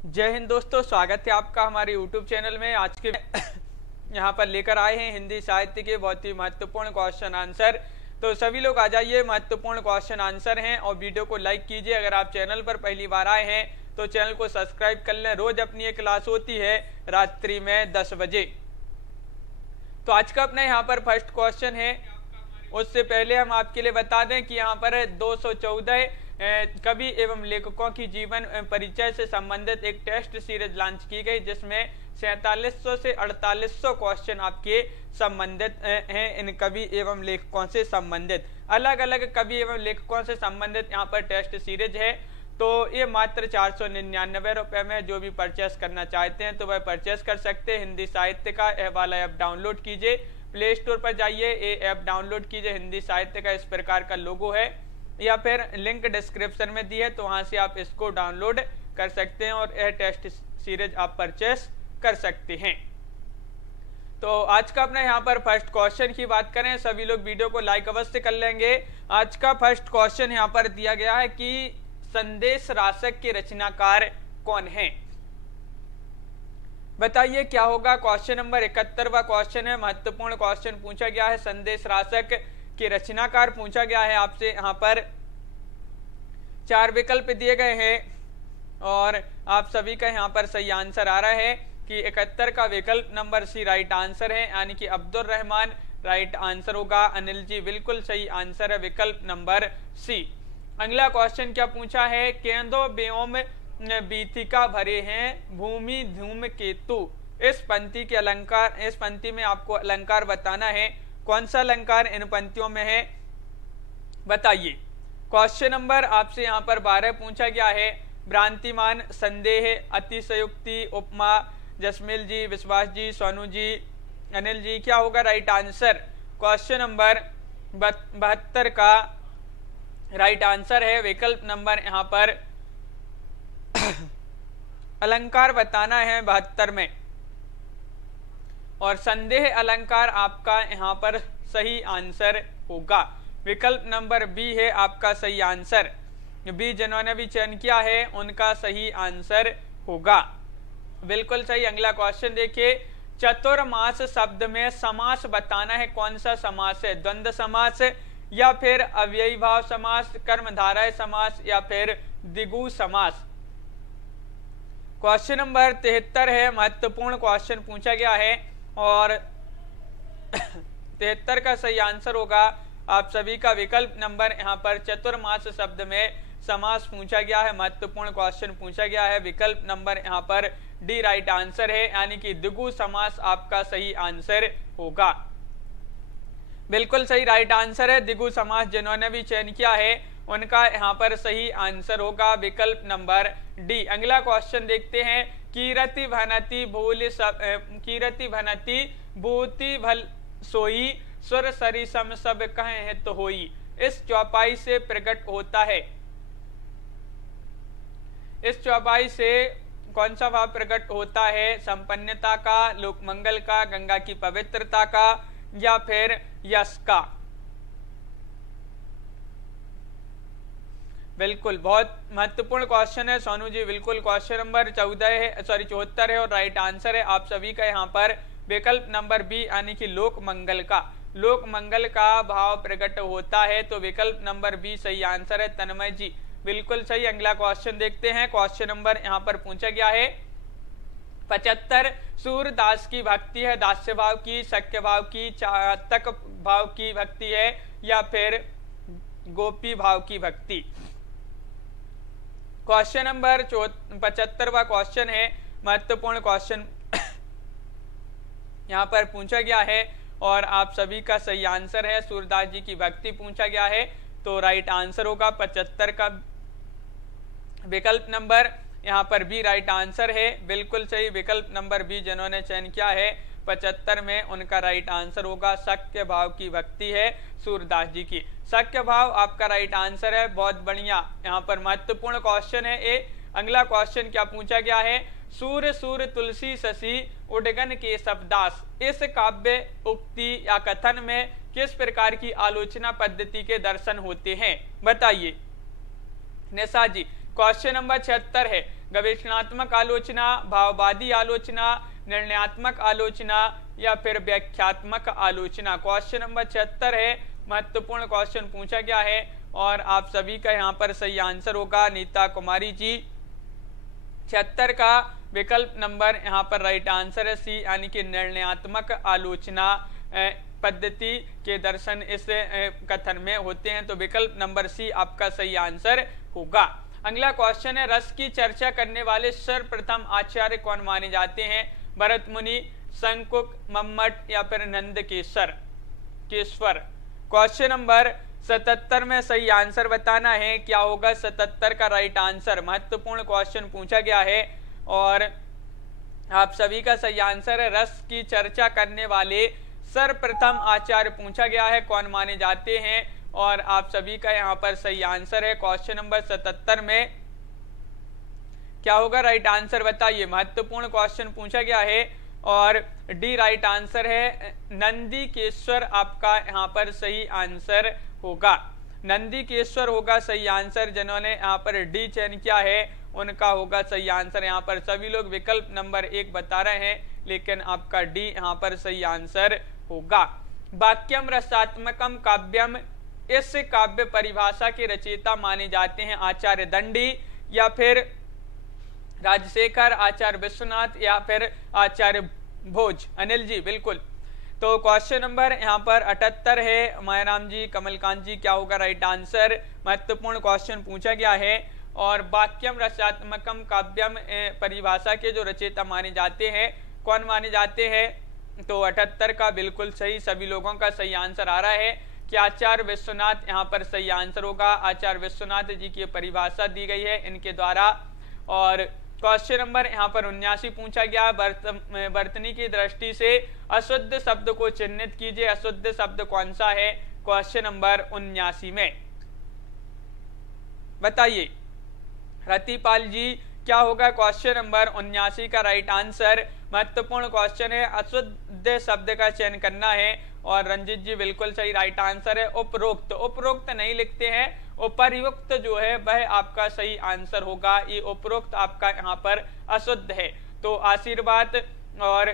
जय हिंद दोस्तों, स्वागत है आपका हमारे YouTube चैनल में। आज के यहाँ पर लेकर आए हैं हिंदी साहित्य के बहुत ही महत्वपूर्ण क्वेश्चन आंसर। तो सभी लोग आ जाइए, महत्वपूर्ण क्वेश्चन आंसर हैं और वीडियो को लाइक कीजिए। अगर आप चैनल पर पहली बार आए हैं तो चैनल को सब्सक्राइब कर लें। रोज अपनी एक क्लास होती है रात्रि में 10 बजे। तो आज का अपना यहाँ पर फर्स्ट क्वेश्चन है। उससे पहले हम आपके लिए बता दें कि यहाँ पर 214 कवि एवं लेखकों की जीवन परिचय से संबंधित एक टेस्ट सीरीज लॉन्च की गई, जिसमें 4700 से 4800 क्वेश्चन आपके संबंधित हैं इन कवि एवं लेखकों से संबंधित। अलग अलग कवि एवं लेखकों से संबंधित यहाँ पर टेस्ट सीरीज है। तो ये मात्र 499 रुपये में। जो भी परचेस करना चाहते हैं तो वह परचेस कर सकते हैं। हिंदी साहित्य का यह वाला ऐप डाउनलोड कीजिए, प्ले स्टोर पर जाइए, ये ऐप डाउनलोड कीजिए। हिंदी साहित्य का इस प्रकार का लोगो है, या फिर लिंक डिस्क्रिप्शन में दी है, तो वहां से आप इसको डाउनलोड कर सकते हैं और यह टेस्ट सीरीज आप परचेस कर सकते हैं। तो आज का अपना यहाँ पर फर्स्ट क्वेश्चन की बात करें, सभी लोग वीडियो को लाइक अवश्य कर लेंगे। आज का फर्स्ट क्वेश्चन यहाँ पर दिया गया है कि संदेश रासक के रचनाकार कौन हैं? बताइए क्या होगा। क्वेश्चन नंबर 71वां क्वेश्चन है, महत्वपूर्ण क्वेश्चन पूछा गया है। संदेश रासक के रचनाकार पूछा गया है आपसे। यहाँ पर 4 विकल्प दिए गए हैं और आप सभी का यहाँ पर सही आंसर आ रहा है कि 71 का विकल्प नंबर सी राइट आंसर है, यानी कि अब्दुल रहमान राइट आंसर होगा। अनिल जी बिल्कुल सही आंसर है, विकल्प नंबर सी। अगला क्वेश्चन क्या पूछा है? केंदो व्योम बीथिका भरे हैं भूमि धूम केतु। इस पंक्ति के अलंकार, इस पंक्ति में आपको अलंकार बताना है। कौन सा अलंकार इन पंक्तियों में है, बताइए। क्वेश्चन नंबर आपसे यहाँ पर 12 पूछा गया है। भ्रांतिमान, संदेह, अतिशयोक्ति, उपमा। जसमील जी, विश्वास जी, सोनू जी, अनिल जी, क्या होगा राइट आंसर? क्वेश्चन नंबर 72 का राइट आंसर है विकल्प नंबर यहाँ पर अलंकार बताना है 72 में, और संदेह अलंकार आपका यहाँ पर सही आंसर होगा। विकल्प नंबर बी है आपका सही आंसर। बी जिन्होंने भी चयन किया है उनका सही आंसर होगा, बिल्कुल सही। अगला क्वेश्चन देखिए, चतुर्मास शब्द में समास बताना है। कौन सा समास है? द्वंद्व समास, या फिर अव्ययी भाव समास, कर्मधारय समास, या फिर द्विगु समास। क्वेश्चन नंबर 73 है, महत्वपूर्ण क्वेश्चन पूछा गया है और 73 का सही आंसर होगा आप सभी का विकल्प नंबर यहाँ पर चतुर्मास शब्द में समास पूछा गया है, महत्वपूर्ण क्वेश्चन पूछा गया है। विकल्प नंबर यहाँ पर डी राइट आंसर है, यानी कि द्विगु समास आपका सही आंसर होगा। बिल्कुल सही राइट आंसर है। द्विगु समास जिन्होंने भी चयन किया है उनका यहाँ पर सही आंसर होगा विकल्प नंबर डी। अगला क्वेश्चन देखते हैं। कीरति भनति भूल सब, कीरति भनति भूति भल सोई, सुर सरी सम सब कहे हैं तो होई। इस चौपाई से प्रकट होता है, इस चौपाई से कौन सा भाव प्रकट होता है? संपन्नता का, लोक मंगल का, गंगा की पवित्रता का, या फिर यश का। बिल्कुल बहुत महत्वपूर्ण क्वेश्चन है सोनू जी, बिल्कुल क्वेश्चन नंबर 74 है और राइट आंसर है आप सभी का यहाँ पर विकल्प नंबर बी, यानी कि लोक मंगल का। लोक मंगल का भाव प्रकट होता है, तो विकल्प नंबर बी सही आंसर है। तन्मय जी बिल्कुल सही। अगला क्वेश्चन देखते हैं। क्वेश्चन नंबर यहाँ पर पूछा गया है 75 सूरदास की भक्ति है दास्य भाव की, शक्य भाव की, चातक भाव की भक्ति है, या फिर गोपी भाव की भक्ति। क्वेश्चन नंबर 75वां क्वेश्चन है, महत्वपूर्ण क्वेश्चन यहाँ पर पूछा गया है और आप सभी का सही आंसर है। सूरदास जी की भक्ति पूछा गया है, तो राइट आंसर होगा 75 का विकल्प नंबर यहाँ पर बी राइट आंसर है, बिल्कुल सही। विकल्प नंबर बी जिन्होंने चयन किया है 75 में उनका राइट आंसर होगा शक्य भाव की भक्ति है सूरदास जी की। शक्य भाव आपका राइट आंसर है, बहुत बढ़िया। यहाँ पर महत्वपूर्ण क्वेश्चन है ए। अगला क्वेश्चन क्या पूछा गया है? सूर सूर तुलसी शशि उडगन के शब्दास। इस काव्य उक्ति या कथन में किस प्रकार की आलोचना पद्धति के दर्शन होते हैं? बताइए। निशा जी क्वेश्चन नंबर 76 है, गवेषणात्मक आलोचना, भाववादी आलोचना, निर्णयात्मक आलोचना या फिर व्याख्यात्मक आलोचना। क्वेश्चन नंबर 76 है, महत्वपूर्ण क्वेश्चन पूछा गया है और आप सभी का यहाँ पर सही आंसर होगा नीता कुमारी जी। 76 का विकल्प नंबर यहाँ पर राइट आंसर है सी, यानी कि निर्णयात्मक आलोचना पद्धति के दर्शन इस कथन में होते हैं। तो विकल्प नंबर सी आपका सही आंसर होगा। अगला क्वेश्चन है, रस की चर्चा करने वाले सर्वप्रथम आचार्य कौन माने जाते हैं? भरत मुनि, शंकुक, मम्मट या फिर नंदकेश्वर। क्वेश्चन नंबर 77 में सही आंसर बताना है। क्या होगा 77 का राइट आंसर? महत्वपूर्ण क्वेश्चन पूछा गया है और आप सभी का सही आंसर है रस की चर्चा करने वाले सर्वप्रथम आचार्य पूछा गया है कौन माने जाते हैं और आप सभी का यहाँ पर सही आंसर है। क्वेश्चन नंबर 77 में क्या होगा राइट आंसर बताइए। महत्वपूर्ण क्वेश्चन पूछा गया है और डी राइट आंसर है। नंदीकेश्वर आपका यहाँ पर सही आंसर होगा। नंदीकेश्वर होगा सही आंसर। जिन्होंने यहाँ पर डी चयन किया है उनका होगा सही आंसर। यहाँ पर सभी लोग विकल्प नंबर 1 बता रहे हैं, लेकिन आपका डी यहाँ पर सही आंसर होगा। वाक्यम रसात्मकम काव्यम, इस काव्य परिभाषा के रचयिता माने जाते हैं आचार्य दंडी या फिर राजशेखर, आचार्य विश्वनाथ या फिर आचार्य भोज। अनिल जी बिल्कुल। तो क्वेश्चन नंबर यहाँ पर 78 है। मायाराम जी, कमलकांत जी, क्या होगा राइट आंसर? महत्वपूर्ण क्वेश्चन पूछा गया है और वाक्यम रसात्मकम काव्यम परिभाषा के जो रचयिता माने जाते हैं कौन माने जाते हैं? तो 78 का बिल्कुल सही, सभी लोगों का सही आंसर आ रहा है कि आचार्य विश्वनाथ यहाँ पर सही आंसर होगा। आचार्य विश्वनाथ जी की परिभाषा दी गई है इनके द्वारा। और क्वेश्चन नंबर यहाँ पर 79 पूछा गया, वर्तनी की दृष्टि से अशुद्ध शब्द को चिन्हित कीजिए। अशुद्ध शब्द कौन सा है क्वेश्चन नंबर 79 में? बताइए रतिपाल जी, क्या होगा क्वेश्चन नंबर 79 का राइट आंसर? महत्वपूर्ण क्वेश्चन है, अशुद्ध शब्द का चयन करना है और रंजित जी बिल्कुल सही राइट आंसर है। उपरोक्त, उपरोक्त नहीं लिखते हैं, उपर्युक्त जो है वह आपका सही आंसर होगा। ये उपरोक्त आपका यहाँ पर अशुद्ध है। तो आशीर्वाद और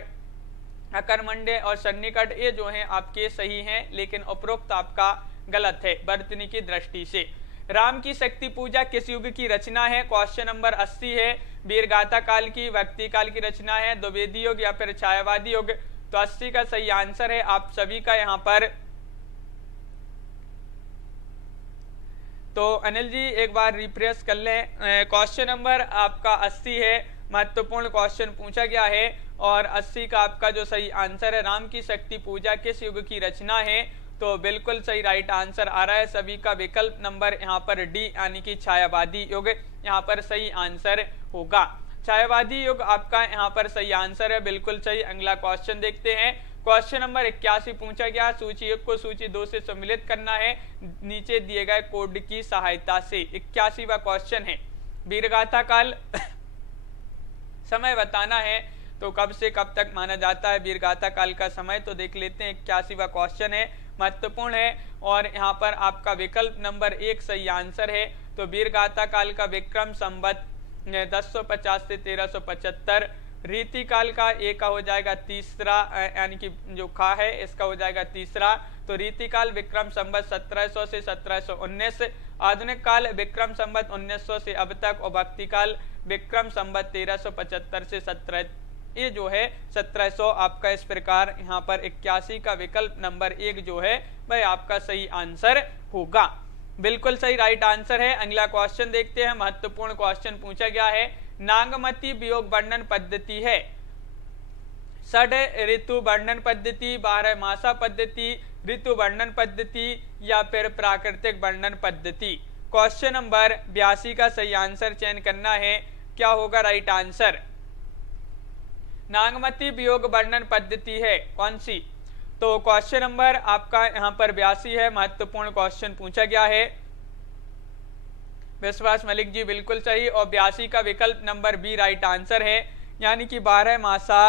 अकरमंडे और सन्निकट ये जो हैं आपके सही हैं, लेकिन उपरोक्त आपका गलत है वर्तनी की दृष्टि से। राम की शक्ति पूजा किस युग की रचना है? क्वेश्चन नंबर 80 है। वीरगाथा काल की, भक्ति काल की रचना है, द्विवेदी युग या फिर छायावादी युग। तो 80 का सही आंसर है आप सभी का यहाँ पर। तो अनिल जी एक बार रिफ्रेश कर लें। क्वेश्चन नंबर आपका 80 है, महत्वपूर्ण क्वेश्चन पूछा गया है और 80 का आपका जो सही आंसर है, राम की शक्ति पूजा किस युग की रचना है? तो बिल्कुल सही राइट आंसर आ रहा है सभी का। विकल्प नंबर यहाँ पर डी यानी कि छायावादी युग यहाँ पर सही आंसर होगा। छायावादी युग आपका यहाँ पर सही आंसर है, बिल्कुल सही। अगला क्वेश्चन देखते हैं। क्वेश्चन नंबर 81 पूछा गया, सूची 1 को सूची 2 से सम्मिलित करना है नीचे दिए गए कोड की सहायता से। 81वां क्वेश्चन है। वीरगाथा काल समय बताना है, तो कब से कब तक माना जाता है वीरगाथा काल का समय? तो देख लेते हैं। 81वां क्वेश्चन है, महत्वपूर्ण है और यहाँ पर आपका विकल्प नंबर 1 सही आंसर है। तो वीरगाथा काल का विक्रम संवत 1050 से 1375। रीति काल का ए का हो जाएगा तीसरा, यानी कि जो खा है इसका हो जाएगा तीसरा। तो रीति काल विक्रम संवत 1700 से 1719। आधुनिक काल विक्रम संवत 1900 से अब तक और भक्ति काल विक्रम संवत 1375 से 17, ये जो है 1700 आपका। इस प्रकार यहाँ पर 81 का विकल्प नंबर 1 जो है वह आपका सही आंसर होगा। बिल्कुल सही राइट आंसर है। अगला क्वेश्चन देखते हैं। महत्वपूर्ण क्वेश्चन पूछा गया है, नागमती वियोग वर्णन पद्धति है षड ऋतु वर्णन पद्धति, 12 मासा पद्धति, ऋतु वर्णन पद्धति या फिर प्राकृतिक वर्णन पद्धति। क्वेश्चन नंबर 82 का सही आंसर चयन करना है। क्या होगा राइट आंसर? नागमती वियोग वर्णन पद्धति है कौन सी? तो क्वेश्चन नंबर आपका यहाँ पर 82 है, महत्वपूर्ण क्वेश्चन पूछा गया है। विश्वास मलिक जी बिल्कुल सही और 82 का विकल्प नंबर बी राइट आंसर है, यानी कि 12 मासा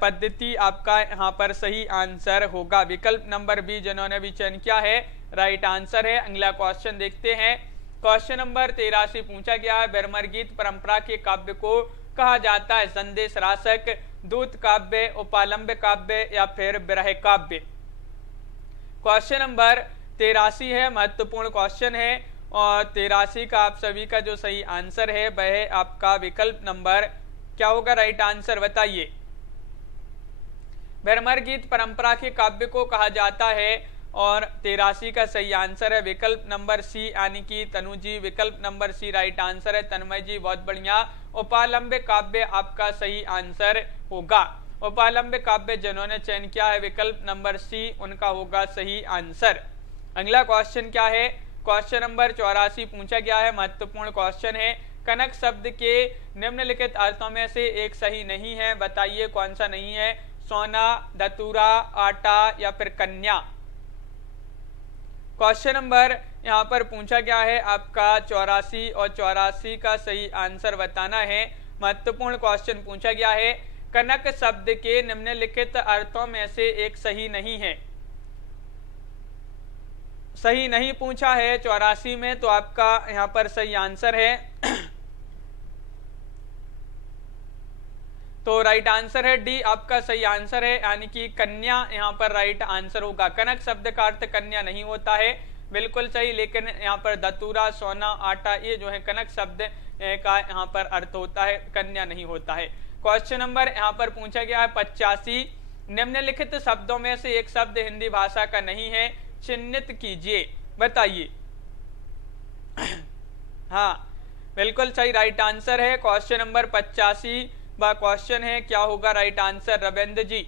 पद्धति आपका यहाँ पर सही आंसर होगा। विकल्प नंबर बी जिन्होंने भी चयन किया है राइट आंसर है। अगला क्वेश्चन देखते हैं। क्वेश्चन नंबर 83 पूछा गया है, बैरमर गीत परंपरा के काव्य को कहा जाता है संदेश राशक, दूत काव्य, उपालंब काव्य या फिर विरह काव्य। क्वेश्चन नंबर 83 है, महत्वपूर्ण क्वेश्चन है और 83 का आप सभी का जो सही आंसर है वह है आपका विकल्प नंबर क्या होगा, राइट आंसर बताइए। बैरमर गीत परंपरा के काव्य को कहा जाता है और 83 का सही आंसर है विकल्प नंबर सी यानी कि तनु जी, विकल्प नंबर सी राइट आंसर है। तन्मय जी बहुत बढ़िया। उपालंब काव्य आपका सही आंसर होगा। उपालंब काव्य जिन्होंने चयन किया है विकल्प नंबर सी, उनका होगा सही आंसर। अगला क्वेश्चन क्या है, क्वेश्चन नंबर 84 पूछा गया है, महत्वपूर्ण क्वेश्चन है। कनक शब्द के निम्नलिखित अर्थों में से एक सही नहीं है, बताइए कौन सा नहीं है। सोना, धतूरा, आटा या फिर कन्या। क्वेश्चन नंबर यहाँ पर पूछा गया है आपका 84 और 84 का सही आंसर बताना है। महत्वपूर्ण क्वेश्चन पूछा गया है, कनक शब्द के निम्नलिखित अर्थों में से एक सही नहीं है। सही नहीं पूछा है 84 में, तो आपका यहाँ पर सही आंसर है तो राइट आंसर है डी, आपका सही आंसर है, यानी कि कन्या यहाँ पर राइट आंसर होगा। कनक शब्द का अर्थ कन्या नहीं होता है, बिल्कुल सही, लेकिन यहाँ पर धतूरा, सोना, आटा ये जो है कनक शब्द का यहाँ पर अर्थ होता है, कन्या नहीं होता है। क्वेश्चन नंबर यहाँ पर पूछा गया है 85, निम्नलिखित शब्दों में से एक शब्द हिंदी भाषा का नहीं है, चिन्हित कीजिए, बताइए। हाँ बिल्कुल सही राइट आंसर है। क्वेश्चन नंबर 85 वह क्वेश्चन है, क्या होगा राइट आंसर रविंद्र जी।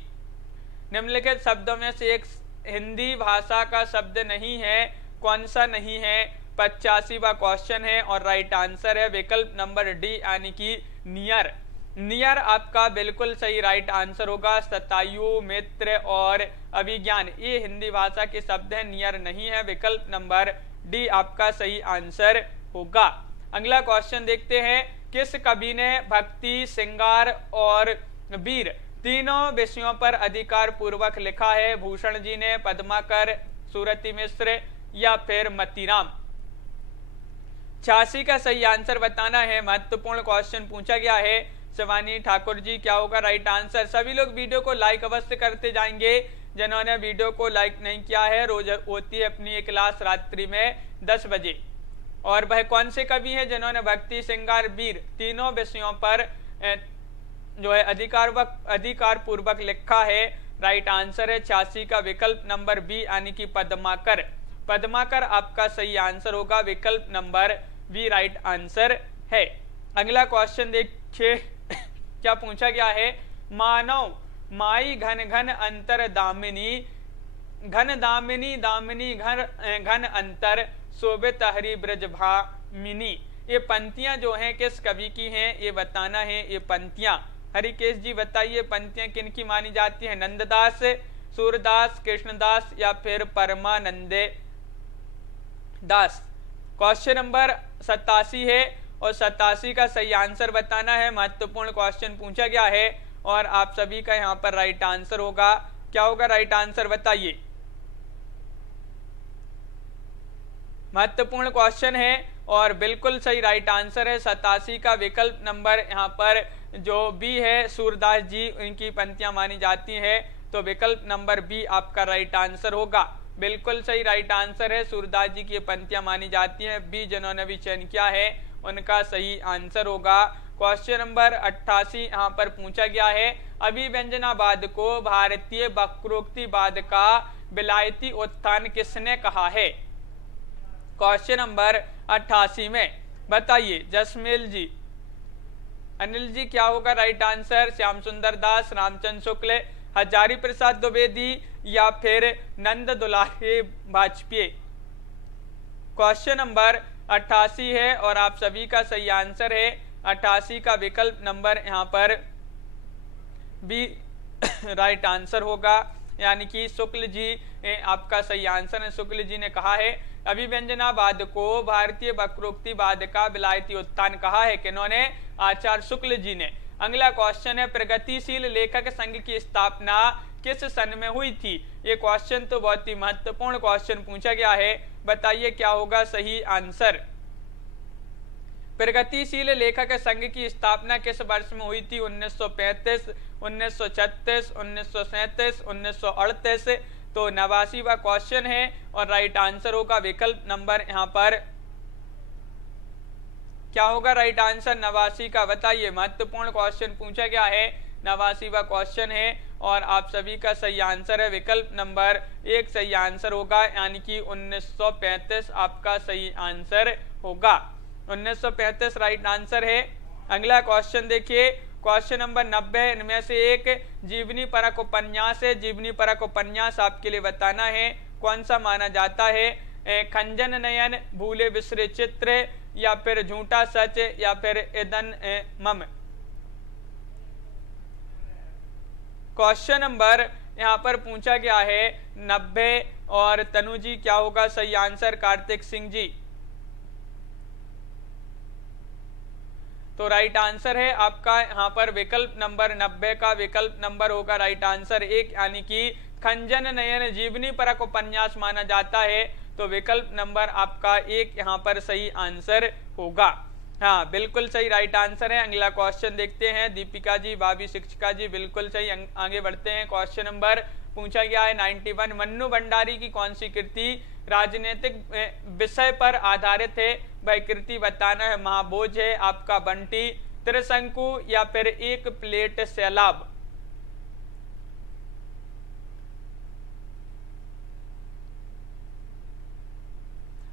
निम्नलिखित शब्दों में से एक हिंदी भाषा का शब्द नहीं है, कौन सा नहीं है। 85वां क्वेश्चन है और राइट आंसर है विकल्प नंबर डी यानी कि नियर। नियर आपका बिल्कुल सही राइट आंसर होगा। शतायु, मित्र और अभिज्ञान ये हिंदी भाषा के शब्द हैं, नियर नहीं है, विकल्प नंबर डी आपका सही आंसर होगा। अगला क्वेश्चन देखते हैं, किस कवि ने भक्ति, श्रृंगार और वीर तीनों विषयों पर अधिकार पूर्वक लिखा है। भूषण जी ने, पद्माकर, सुरति मिश्र या फिर मतीराम। 86 का सही आंसर बताना है। महत्वपूर्ण क्वेश्चन पूछा गया है। शिवानी ठाकुर जी क्या होगा राइट आंसर। सभी लोग वीडियो को लाइक अवश्य करते जाएंगे। जिन्होंने वीडियो को लाइक नहीं किया है, रोज होती है अपनी एक क्लास रात्रि में 10 बजे। और वह कौन से कवि हैं जिन्होंने भक्ति, श्रृंगार, वीर तीनों विषयों पर जो है अधिकार पूर्वक लिखा है। राइट आंसर है 86 का विकल्प नंबर बी यानी कि पद्माकर। पद्माकर आपका सही आंसर होगा, विकल्प नंबर बी राइट आंसर है। अगला क्वेश्चन देखिए क्या पूछा गया है। मानव माई घन घन अंतर दामिनी, घन दामिनी दामिनी घन अंतर शोभित हरि ब्रज भामिनी। ये पंक्तियां जो हैं किस कवि की हैं ये बताना है। ये पंक्तियां हरिकेश जी बताइए, पंक्तियां किन की मानी जाती हैं। नंददास, सूरदास, कृष्णदास या फिर परमानंदे दास। क्वेश्चन नंबर 87 है और 87 का सही आंसर बताना है। महत्वपूर्ण क्वेश्चन पूछा गया है और आप सभी का यहाँ पर राइट आंसर होगा। क्या होगा राइट आंसर बताइए। महत्वपूर्ण क्वेश्चन है और बिल्कुल सही राइट आंसर है 87 का विकल्प नंबर यहाँ पर जो बी है, सूरदास जी इनकी पंक्तियां मानी जाती है, तो विकल्प नंबर बी आपका राइट आंसर होगा। बिल्कुल सही राइट आंसर है, सूरदास जी की पंक्तियां मानी जाती हैं। बी जिन्होंने भी चयन किया है उनका सही आंसर होगा। क्वेश्चन नंबर 88 यहाँ पर पूछा गया है। अभिव्यंजनावाद को भारतीय वक्रोक्तिवाद का विलायती उत्थान किसने कहा है। क्वेश्चन नंबर 88 में बताइए जसमेल जी, अनिल जी क्या होगा राइट आंसर। श्याम सुंदर दास, रामचंद्र शुक्ल, हजारी प्रसाद द्विवेदी या फिर नंद दुलारे वाजपेयी। क्वेश्चन नंबर 88 है और आप सभी का सही आंसर है 88 का विकल्प नंबर यहाँ पर बी राइट आंसर होगा, यानी कि शुक्ल जी आपका सही आंसर है। शुक्ल जी ने कहा है अभिव्यंजनावाद को भारतीय वक्रोक्तिवाद का विलायती उत्थान कहा है। किन्होंने, आचार्य शुक्ल जी ने। अगला क्वेश्चन है प्रगतिशील लेखक संघ की स्थापना किस सन में हुई थी। ये क्वेश्चन तो बहुत ही महत्वपूर्ण क्वेश्चन पूछा गया है, बताइए क्या होगा सही आंसर। प्रगतिशील लेखक संघ की स्थापना किस वर्ष में हुई थी? 1935, 1936, 1937, 1938। तो 89वां क्वेश्चन है और राइट आंसर होगा विकल्प नंबर यहाँ पर क्या होगा राइट आंसर 89 का। बताइए, महत्वपूर्ण क्वेश्चन पूछा गया है, 89वां क्वेश्चन है और आप सभी का सही आंसर है विकल्प नंबर 1 सही आंसर होगा, यानी कि 1935 आपका सही आंसर होगा। 1935 राइट आंसर है। अगला क्वेश्चन देखिए, क्वेश्चन नंबर 90, इनमें से एक जीवनी परक उपन्यास है। जीवनी परक उपन्यास आपके लिए बताना है कौन सा माना जाता है? खंजन नयन, भूले बिसरे चित्र, या फिर झूठा सच, या फिर इदन मम। क्वेश्चन नंबर यहाँ पर पूछा गया है 90 और तनु जी क्या होगा सही आंसर? कार्तिक सिंह जी। तो राइट आंसर है आपका यहाँ पर विकल्प नंबर 90 का विकल्प नंबर होगा राइट आंसर 1, यानी कि खंजन नयन जीवनी परक उपन्यास माना जाता है। तो विकल्प नंबर आपका 1 यहाँ पर सही आंसर होगा। हाँ, बिल्कुल सही राइट आंसर है। अगला क्वेश्चन देखते हैं। दीपिका जी, भाभी शिक्षिका जी, बिल्कुल सही। आगे बढ़ते हैं। क्वेश्चन नंबर पूछा गया है 91, मन्नू भंडारी की कौन सी कृति राजनीतिक विषय पर आधारित है? वह कृति बताना है। महाभोज है आपका, बंटी, त्रिशंकु, या फिर एक प्लेट सैलाब।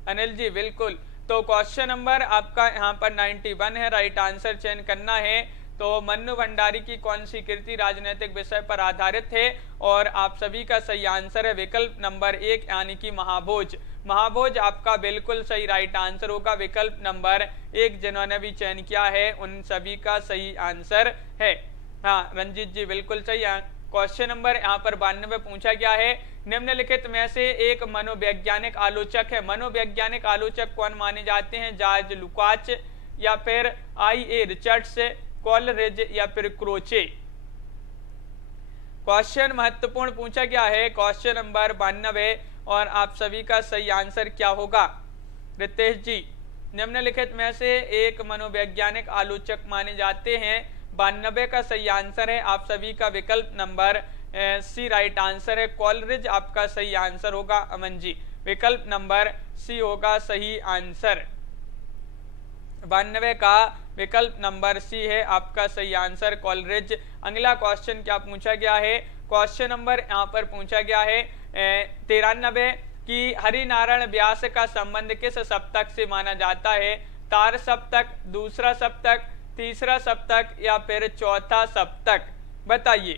अनिल जी बिल्कुल। तो क्वेश्चन नंबर आपका यहाँ पर 91 है, राइट आंसर चयन करना है। तो मन्नू भंडारी की कौन सी कृति राजनीतिक विषय पर आधारित है? और आप सभी का सही आंसर है विकल्प नंबर 1, यानी कि महाभोज। महाभोज आपका बिल्कुल सही राइट आंसर होगा, विकल्प नंबर 1 जिन्होंने भी चयन किया है उन सभी का सही आंसर है। हाँ रंजीत जी बिल्कुल सही। क्वेश्चन नंबर यहाँ पर 92 पूछा गया है, निम्नलिखित में से एक मनोवैज्ञानिक आलोचक है। मनोवैज्ञानिक आलोचक कौन माने जाते हैं? जॉर्ज लुकाच, या फिर I.A. रिचर्ड्स, कॉलरिज, या फिर क्रोचे। क्वेश्चन महत्वपूर्ण पूछा गया है क्वेश्चन नंबर 92 और आप सभी का सही आंसर क्या होगा? रितेश जी, निम्नलिखित में से एक मनोवैज्ञानिक आलोचक माने जाते हैं। 92 का सही आंसर है आप सभी का विकल्प नंबर सी राइट आंसर है। कॉलरिज आपका सही आंसर होगा। अमन जी, विकल्प नंबर सी होगा सही आंसर। 92 का विकल्प नंबर सी है आपका सही आंसर, कॉलरिज। अगला क्वेश्चन क्या पूछा गया है? क्वेश्चन नंबर यहाँ पर पूछा गया है 93 कि हरिनारायण व्यास का संबंध किस सप्तक से माना जाता है? तार सप्तक, दूसरा सप्तक, तीसरा सप्तक, या फिर चौथा सप्तक। बताइए।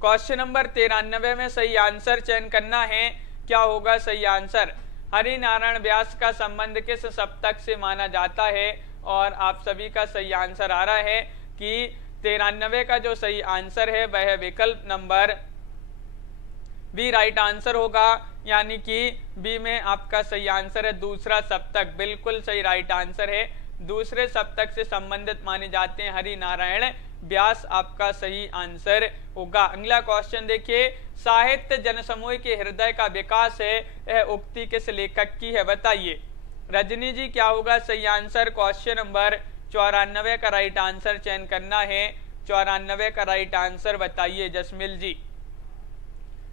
क्वेश्चन नंबर 93 में सही आंसर चयन करना है। क्या होगा सही आंसर? हरिनारायण व्यास का संबंध किस सप्तक से माना जाता है? और आप सभी का सही आंसर आ रहा है कि 93 का जो सही आंसर है वह विकल्प नंबर बी राइट आंसर होगा, यानी कि बी में आपका सही आंसर है दूसरा सप्तक। बिल्कुल सही राइट आंसर है, दूसरे सप्तक से संबंधित माने जाते हैं हरिनारायण व्यास, आपका सही आंसर होगा। अगला क्वेश्चन देखिए, साहित्य जनसमूह के हृदय का विकास है, यह उक्ति किस लेखक की है? बताइए। रजनी जी क्या होगा सही आंसर? क्वेश्चन नंबर 94 का राइट आंसर चयन करना है। 94 का राइट आंसर बताइए जसमिल जी।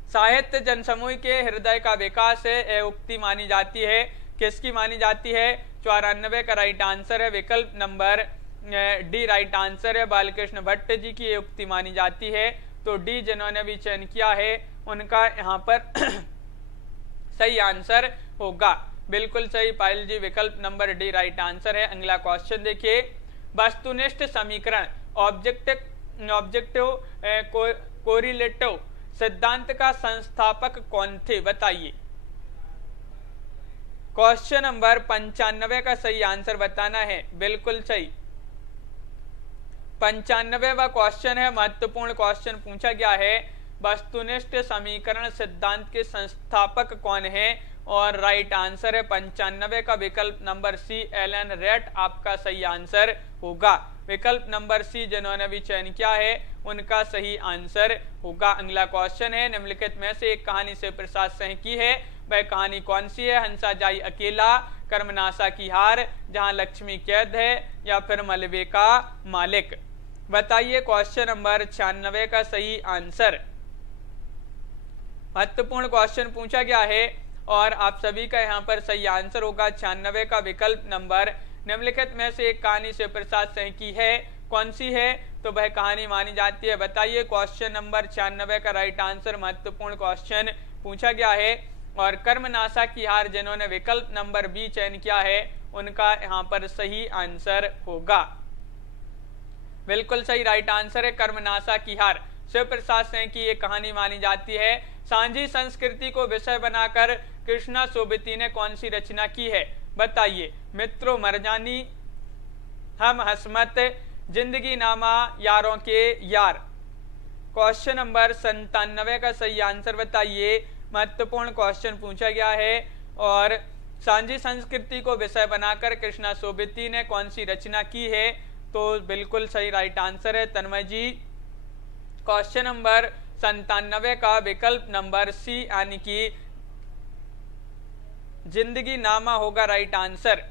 साहित्य जनसमूह के हृदय का विकास है, यह उक्ति मानी जाती है, किसकी मानी जाती है? 94 का राइट आंसर है विकल्प नंबर डी राइट आंसर है, बालकृष्ण भट्ट जी की ये उक्ति मानी जाती है। तो डी जिन्होंने भी चयन किया है उनका यहाँ पर सही आंसर होगा। बिल्कुल सही पायल जी, विकल्प नंबर डी राइट आंसर है। अगला क्वेश्चन देखिए, वस्तुनिष्ठ समीकरण ऑब्जेक्टिव कोरिलेटिव सिद्धांत का संस्थापक कौन थे? बताइए। क्वेश्चन नंबर 95 का सही आंसर बताना है। बिल्कुल सही, 95वां क्वेश्चन है, महत्वपूर्ण क्वेश्चन पूछा गया है, वस्तुनिष्ठ समीकरण सिद्धांत के संस्थापक कौन है? और राइट आंसर है 95 का विकल्प नंबर सी, एलन रेट आपका सही आंसर होगा। विकल्प नंबर सी जिन्होंने भी चयन किया है उनका सही आंसर होगा। अगला क्वेश्चन है, निम्नलिखित में से एक कहानी से प्रसाद सह की है, वह कहानी कौन सी है? हंसा जाई अकेला, कर्मनाशा की हार, जहां लक्ष्मी कैद है, या फिर मलबे का मालिक। बताइए क्वेश्चन नंबर 96 का सही आंसर। महत्वपूर्ण क्वेश्चन पूछा गया है और आप सभी का यहाँ पर सही आंसर होगा 96 का विकल्प नंबर। निम्नलिखित में से एक कहानी शिव प्रसाद सिंह की है, कौन सी है? तो वह कहानी मानी जाती है। बताइए क्वेश्चन नंबर 96 का राइट आंसर। महत्वपूर्ण क्वेश्चन पूछा गया है और कर्मनाशा की हार जिन्होंने विकल्प नंबर बी चयन किया है उनका यहाँ पर सही आंसर होगा। बिल्कुल सही राइट आंसर है कर्मनाशा की हार। शिव प्रसाद सिंह की एक कहानी मानी जाती है। सांझी संस्कृति को विषय बनाकर कृष्णा सोबती ने कौन सी रचना की है? बताइए। मित्रों मरजानी, हम हसमत, जिंदगी नामा, यारों के यार। क्वेश्चन नंबर 97 का सही आंसर बताइए। महत्वपूर्ण क्वेश्चन पूछा गया है और सांझी संस्कृति को विषय बनाकर कृष्णा सोबती ने कौन सी रचना की है? तो बिल्कुल सही राइट आंसर है तन्मय जी। क्वेश्चन नंबर 97 का विकल्प नंबर सी यानी कि जिंदगी नामा होगा राइट आंसर।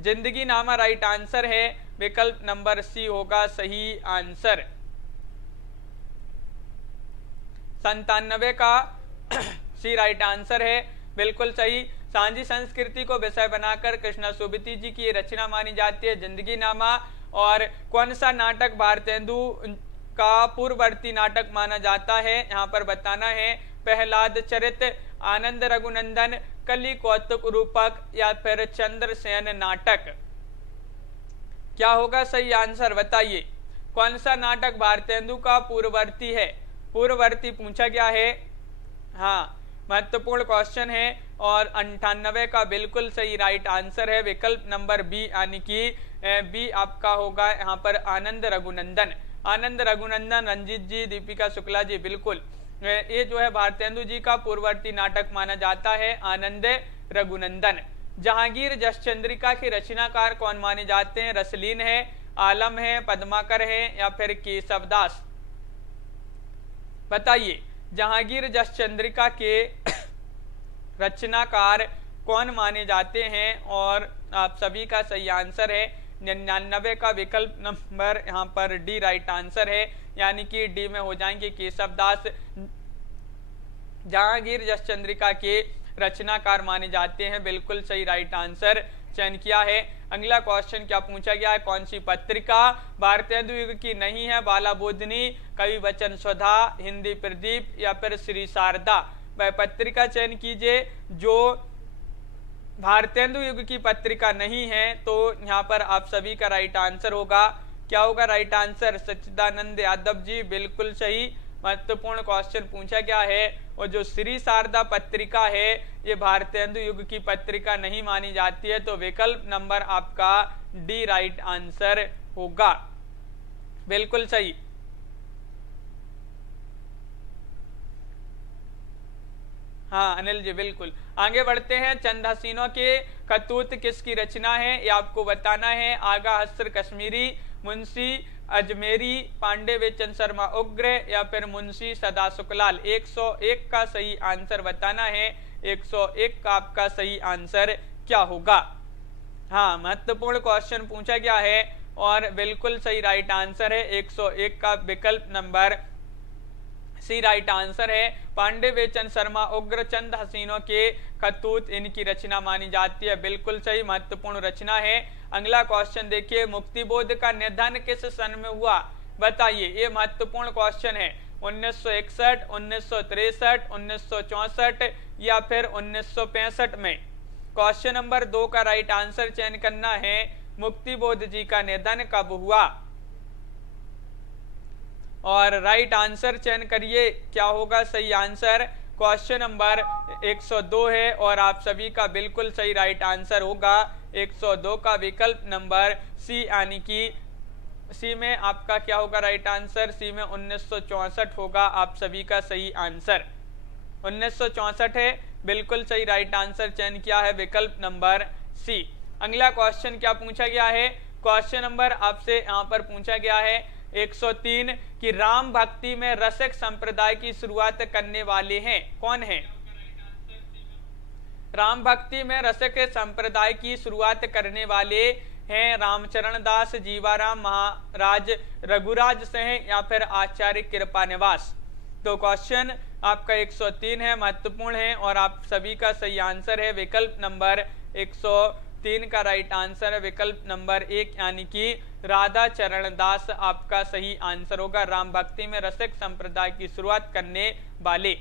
जिंदगी नामा राइट आंसर है, विकल्प नंबर सी होगा सही आंसर। 97 का सी राइट आंसर है, बिल्कुल सही। सांझी संस्कृति को विषय बनाकर कृष्णा सोबती जी की रचना मानी जाती है जिंदगी नामा। और कौन सा नाटक भारतेंदु का पूर्ववर्ती नाटक माना जाता है? यहाँ पर बताना है। प्रहलाद चरित, आनंद रघुनंदन, कली कौतुक रूपक, या फिर चंद्रसेन नाटक। क्या होगा सही आंसर बताइए। कौन सा नाटक भारतेंदु का पूर्ववर्ती है? पूर्ववर्ती पूछा गया है। हाँ, महत्वपूर्ण क्वेश्चन है और 98 का बिल्कुल सही राइट आंसर है, विकल्प नंबर बी यानी कि बी आपका होगा यहाँ पर आनंद रघुनंदन। आनंद रघुनंदन, रंजीत जी, दीपिका शुक्ला जी, बिल्कुल ये जो है भारतेंदु जी का पूर्ववर्ती नाटक माना जाता है आनंद रघुनंदन। जहांगीर जसचंद्रिका के रचनाकार कौन माने जाते हैं? रसलीन है, आलम है, पद्माकर है, या फिर केशवदास। बताइए जहांगीर जसचंद्रिका के रचनाकार कौन माने जाते हैं? और आप सभी का सही आंसर है 99 का विकल्प नंबर यहाँ पर डी राइट आंसर है, यानी कि डी में हो जाएंगे केशवदास। जहांगीर जसचंद्रिका के रचनाकार माने जाते हैं, बिल्कुल सही राइट आंसर चयन किया है। अगला क्वेश्चन क्या पूछा गया है? कौन सी पत्रिका भारतेंदु युग की नहीं है? बाला बोधनी, कवि वचन सुधा, हिंदी प्रदीप, या फिर श्री शारदा। वह पत्रिका चयन कीजिए जो भारतेंदु युग की पत्रिका नहीं है। तो यहाँ पर आप सभी का राइट आंसर होगा, क्या होगा राइट आंसर? सच्चिदानंद यादव जी, बिल्कुल सही। महत्वपूर्ण क्वेश्चन पूछा गया है और जो श्री शारदा पत्रिका है ये भारतेंदु युग की पत्रिका नहीं मानी जाती है, तो विकल्प नंबर आपका डी राइट आंसर होगा, बिल्कुल सही। हाँ अनिल जी, बिल्कुल। आगे बढ़ते हैं। चंद हसीनों के खतूत किसकी रचना है? ये आपको बताना है। आगा हस्र कश्मीरी, मुंशी अजमेरी, पांडे बेचन शर्मा उग्र, या फिर मुंशी सदा सुखलाल। 101 का सही आंसर बताना है। 101 का आपका सही आंसर क्या होगा? हाँ, महत्वपूर्ण क्वेश्चन पूछा गया है और बिल्कुल सही राइट आंसर है। 101 का विकल्प नंबर सी राइट आंसर है। पांडे बेचन शर्मा उग्र, चंद हसीनों के खतूत इनकी रचना मानी जाती है, बिल्कुल सही, महत्वपूर्ण रचना है। अगला क्वेश्चन देखिए, मुक्तिबोध का निधन किस सन में हुआ? बताइए, ये महत्वपूर्ण क्वेश्चन है। 1961, 1963, 1964 या फिर 1965 में। क्वेश्चन नंबर 2 का राइट आंसर चयन करना है। मुक्तिबोध जी का निधन कब हुआ? और राइट आंसर चयन करिए, क्या होगा सही आंसर? क्वेश्चन नंबर 102 है और आप सभी का बिल्कुल सही राइट आंसर होगा 102 का विकल्प नंबर सी, यानी कि सी में आपका क्या होगा राइट आंसर? सी में 1964 होगा आप सभी का सही आंसर। 1964 है, बिल्कुल सही राइट आंसर चयन किया है, विकल्प नंबर सी। अगला क्वेश्चन क्या पूछा गया है? क्वेश्चन नंबर आपसे यहाँ पर पूछा गया है 103 कि राम भक्ति में रसिक संप्रदाय की शुरुआत करने वाले हैं कौन है? राम भक्ति में रसिक संप्रदाय की शुरुआत करने वाले हैं रामचरण दास, जीवाराम महाराज, रघुराज सिंह या फिर आचार्य कृपा निवास। तो क्वेश्चन आपका 103 है, महत्वपूर्ण है और आप सभी का सही आंसर है विकल्प नंबर 103 का राइट आंसर है विकल्प नंबर 1 यानी कि राधा चरण दास आपका सही आंसर होगा। राम भक्ति में रसिक संप्रदाय की शुरुआत करने वाले।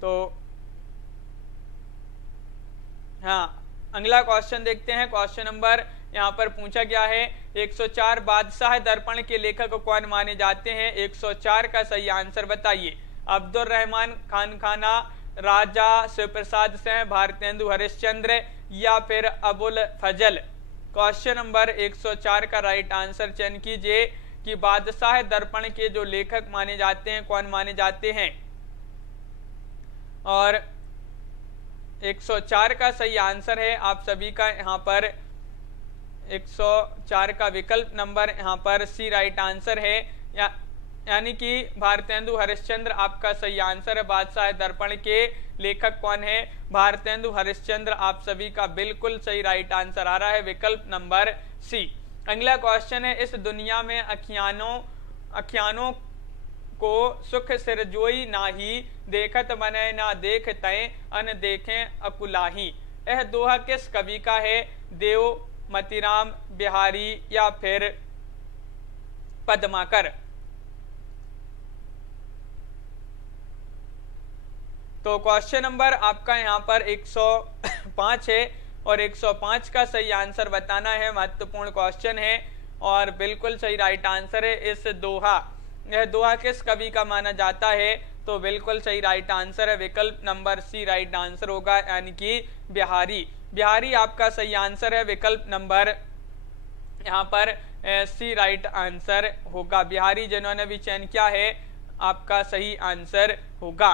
तो हाँ, अगला क्वेश्चन देखते हैं। क्वेश्चन नंबर यहाँ पर पूछा गया है 104 बादशाह दर्पण के लेखक कौन माने जाते हैं? 104 का सही आंसर बताइए। अब्दुल रहमान खान, राजा शिवप्रसाद सिंह, भारतेंदु हरिश्चंद्र या फिर अबुल फजल। क्वेश्चन नंबर 104 का राइट आंसर चयन कीजिए कि बादशाह दर्पण के जो लेखक माने जाते हैं कौन माने जाते हैं। और 104 का सही आंसर है आप सभी का यहाँ पर 104 का विकल्प नंबर यहाँ पर सी राइट आंसर है, यानी कि भारतेंदु हरिश्चंद्र आपका सही आंसर है। बादशाह दर्पण के लेखक कौन है? भारतेंदु हरिश्चंद्र आप सभी का बिल्कुल सही राइट आंसर आ रहा है विकल्प नंबर सी। अगला क्वेश्चन है, इस दुनिया में अखियानों को सुख सिरजोई नाही, देखत बने ना देख तय अन देखें अकुलाही। यह दोहा किस कवि का है? देव, मतीराम, बिहारी या फिर पद्माकर। तो क्वेश्चन नंबर आपका यहाँ पर 105 है और 105 का सही आंसर बताना है। महत्वपूर्ण क्वेश्चन है और बिल्कुल सही राइट आंसर है इस दोहा। यह दोहा किस कवि का माना जाता है? तो बिल्कुल सही राइट आंसर है विकल्प नंबर सी राइट आंसर होगा, यानी कि बिहारी। बिहारी आपका सही आंसर है विकल्प नंबर यहाँ पर सी राइट आंसर होगा। बिहारी जिन्होंने भी चयन किया है आपका सही आंसर होगा।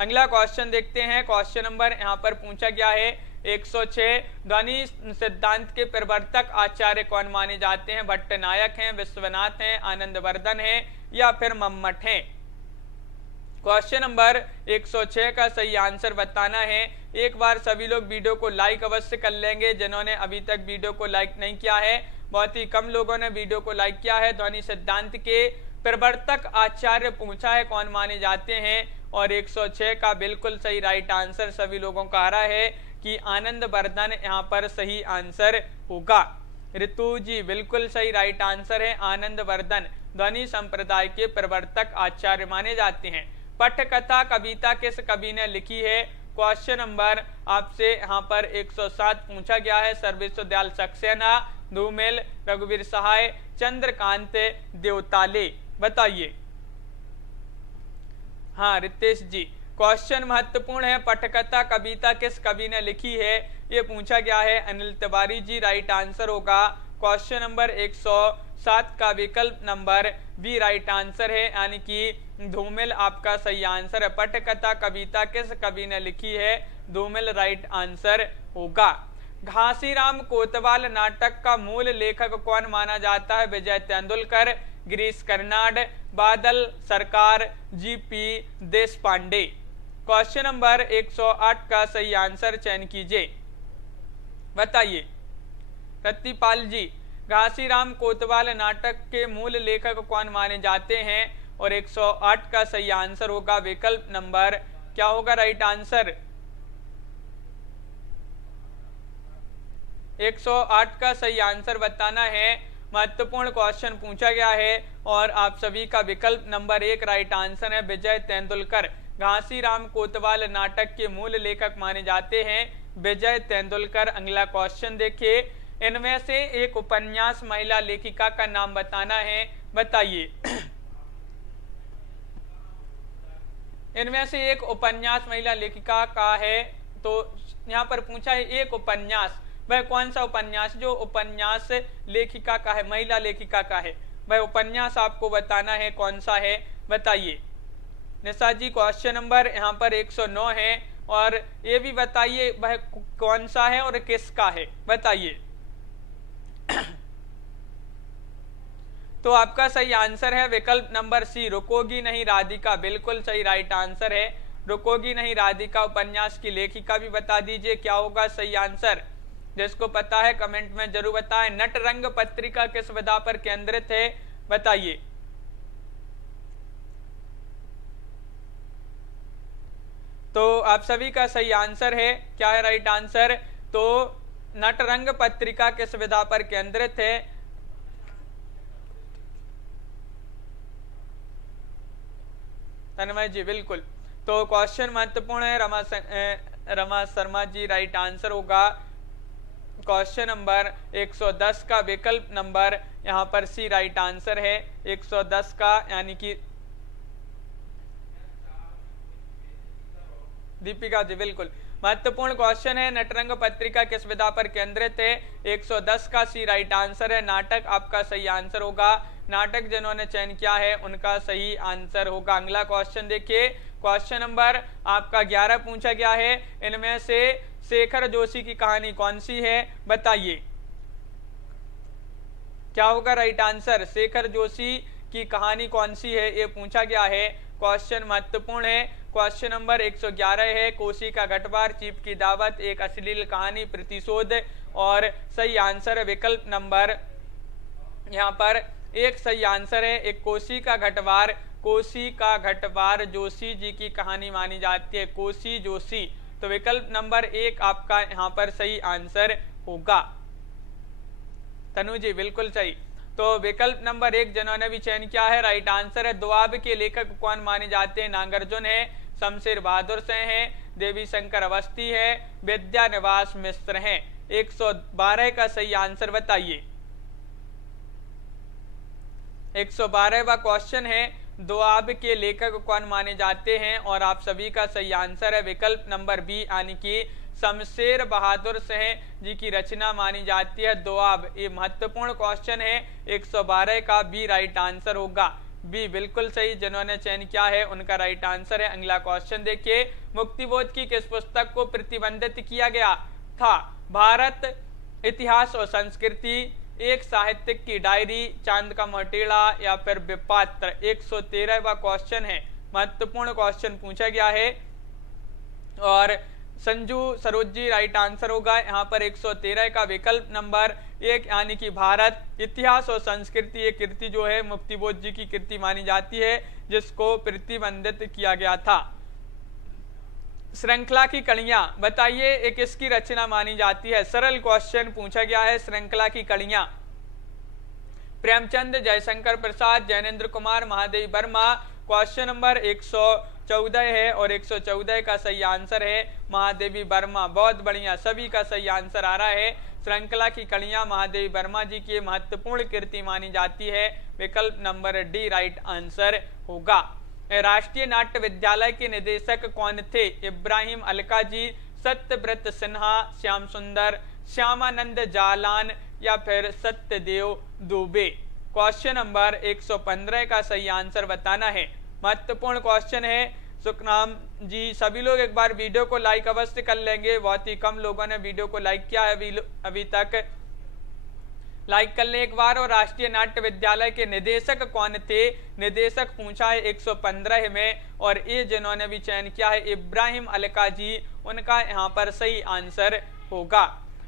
अगला क्वेश्चन देखते हैं। क्वेश्चन नंबर यहाँ पर पूछा गया है 106 ध्वनि सिद्धांत के प्रवर्तक आचार्य कौन माने जाते हैं? भट्टनायक हैं, विश्वनाथ हैं, आनंदवर्धन हैं या फिर मम्मट हैं। क्वेश्चन नंबर 106 का सही आंसर बताना है। एक बार सभी लोग वीडियो को लाइक अवश्य कर लेंगे जिन्होंने अभी तक वीडियो को लाइक नहीं किया है। बहुत ही कम लोगों ने वीडियो को लाइक किया है। ध्वनि सिद्धांत के प्रवर्तक आचार्य पूछा है कौन माने जाते हैं और 106 का बिल्कुल सही राइट आंसर सभी लोगों का आ रहा है कि आनंदवर्धन यहाँ पर सही आंसर होगा। ऋतु जी बिल्कुल सही राइट आंसर है, आनंदवर्धन ध्वनि संप्रदाय के प्रवर्तक आचार्य माने जाते हैं। पटकथा कविता किस कवि ने लिखी है? क्वेश्चन नंबर आपसे यहाँ पर 107 पूछा गया है। सर्वेश्वर दयाल सक्सेना, धूमेल, रघुवीर सहाय, चंद्रकांत देवताले। बताइए। हाँ रितेश जी, क्वेश्चन महत्वपूर्ण है। पटकथा कविता किस कवि ने लिखी है ये पूछा गया है। अनिल तिवारी जी राइट आंसर होगा। क्वेश्चन नंबर 107 का विकल्प नंबर बी राइट आंसर है, यानी कि धूमिल आपका सही आंसर है। पटकथा कविता किस कवि ने लिखी है? धूमिल राइट आंसर होगा। घासीराम कोतवाल नाटक का मूल लेखक कौन माना जाता है? विजय तेंदुलकर, गिरीश कर्नाड, बादल सरकार, जीपी देशपांडे। क्वेश्चन नंबर 108 का सही आंसर चयन कीजिए। बताइए। रत्तीपाल जी, घासीराम कोतवाल नाटक के मूल लेखक कौन माने जाते हैं? और 108 का सही आंसर होगा विकल्प नंबर क्या होगा राइट आंसर? 108 का सही आंसर बताना है। महत्वपूर्ण क्वेश्चन पूछा गया है और आप सभी का विकल्प नंबर 1 राइट आंसर है। विजय तेंदुलकर घासीराम कोतवाल नाटक के मूल लेखक माने जाते हैं विजय तेंदुलकर। अगला क्वेश्चन देखिए। इनमें से एक उपन्यास महिला लेखिका का नाम बताना है। बताइए। इनमें से एक उपन्यास महिला लेखिका का है, तो यहाँ पर पूछा है एक उपन्यास, वह कौन सा उपन्यास जो उपन्यास लेखिका का है, महिला लेखिका का है, वह उपन्यास आपको बताना है कौन सा है। बताइए। निशा जी, क्वेश्चन नंबर यहाँ पर 109 है और ये भी बताइए वह कौन सा है और किसका है। बताइए। तो आपका सही आंसर है विकल्प नंबर सी, रुकोगी नहीं राधिका। बिल्कुल सही राइट आंसर है। रुकोगी नहीं राधिका उपन्यास की लेखिका भी बता दीजिए क्या होगा सही आंसर। जिसको पता है कमेंट में जरूर बताएं। नटरंग पत्रिका किस विधा पर केंद्रित है, बताइए। तो आप सभी का सही आंसर है, क्या है राइट आंसर? तो नटरंग पत्रिका किस विधा पर केंद्रित है? तन्मय जी बिल्कुल। तो क्वेश्चन महत्वपूर्ण है। रमा शर्मा जी राइट आंसर होगा क्वेश्चन नंबर 110 का विकल्प नंबर यहाँ पर सी राइट आंसर है 110 का, यानी कि दीपिका जी बिल्कुल। महत्वपूर्ण क्वेश्चन है, नटरंग पत्रिका किस विधा पर केंद्रित है? 110 का सी राइट आंसर है। नाटक आपका सही आंसर होगा। नाटक जिन्होंने चयन किया है उनका सही आंसर होगा। अगला क्वेश्चन देखिए, क्वेश्चन नंबर आपका 11 पूछा गया है। इनमें से शेखर जोशी की कहानी कौन सी है, बताइए। क्या होगा राइट आंसर? शेखर जोशी की कहानी कौन सी है, ये पूछा गया है। क्वेश्चन महत्वपूर्ण है। क्वेश्चन नंबर 111 है, कोसी का घटबार, चीफ की दावत, एक अश्लील कहानी, प्रतिशोध। और सही आंसर है विकल्प नंबर, यहाँ पर एक सही आंसर है, एक कोसी का घटबार। कोसी का घटबार जोशी जी की कहानी मानी जाती है, कोसी जोशी। तो विकल्प नंबर 1 आपका यहाँ पर सही आंसर होगा। तनु जी बिल्कुल सही। तो विकल्प नंबर 1 जिन्होंने भी चयन किया है राइट आंसर है। दोआब के लेखक कौन माने जाते हैं? नागार्जुन है, शमशेर बहादुर सिंह है, देवी शंकर अवस्थी है, विद्यानिवास मिश्र हैं। 112 का सही आंसर बताइए। 112वां क्वेश्चन है, दोआब के लेखक कौन माने जाते हैं? और आप सभी का सही आंसर है विकल्प नंबर बी, यानी कि शमशेर बहादुर सिंह जी की रचना मानी जाती है दोआब। ये महत्वपूर्ण क्वेश्चन है, 112 का बी राइट आंसर होगा। बी बिल्कुल सही, जिन्होंने चयन किया है उनका राइट आंसर है। अगला क्वेश्चन देखिए, मुक्तिबोध की किस पुस्तक को प्रतिबंधित किया गया था? भारत, इतिहास और संस्कृति, एक साहित्यिक की डायरी, चांद का मटेड़ा, या फिर विपात्र। 113वां क्वेश्चन है, महत्वपूर्ण क्वेश्चन पूछा गया है। और संजू सरोज जी राइट आंसर होगा यहाँ पर 113 का विकल्प नंबर 1, यानी कि भारत, इतिहास और संस्कृति। ये कृति जो है मुक्तिबोध जी की कृति मानी जाती है, जिसको प्रतिबंधित किया गया था। श्रृंखला की कड़ियां, बताइए एक किसकी रचना मानी जाती है? सरल क्वेश्चन पूछा गया है। श्रृंखला की कड़ियां, प्रेमचंद, जयशंकर प्रसाद, जैनेन्द्र कुमार, महादेवी वर्मा। क्वेश्चन नंबर 114 है और 114 का सही आंसर है महादेवी वर्मा। बहुत बढ़िया, सभी का सही आंसर आ रहा है। श्रृंखला की कड़ियां महादेवी वर्मा जी की महत्वपूर्ण कृति मानी जाती है। विकल्प नंबर डी राइट आंसर होगा। राष्ट्रीय नाट्य विद्यालय के निदेशक कौन थे? इब्राहिम अलका जी, सत्यव्रत सिन्हा, श्याम सुंदर, श्यामानंद जालान, या फिर सत्यदेव दुबे। क्वेश्चन नंबर 115 का सही आंसर बताना है। महत्वपूर्ण क्वेश्चन है। सुखनाम जी, सभी लोग एक बार वीडियो को लाइक अवश्य कर लेंगे। बहुत ही कम लोगों ने वीडियो को लाइक किया है अभी तक। लाइक कर ले एक बार। और राष्ट्रीय नाट्य विद्यालय के निदेशक कौन थे? निदेशक पूछा है 115 में, और ये जिन्होंने भी चयन किया है इब्राहिम अलका जी, उनका यहाँ पर सही आंसर होगा।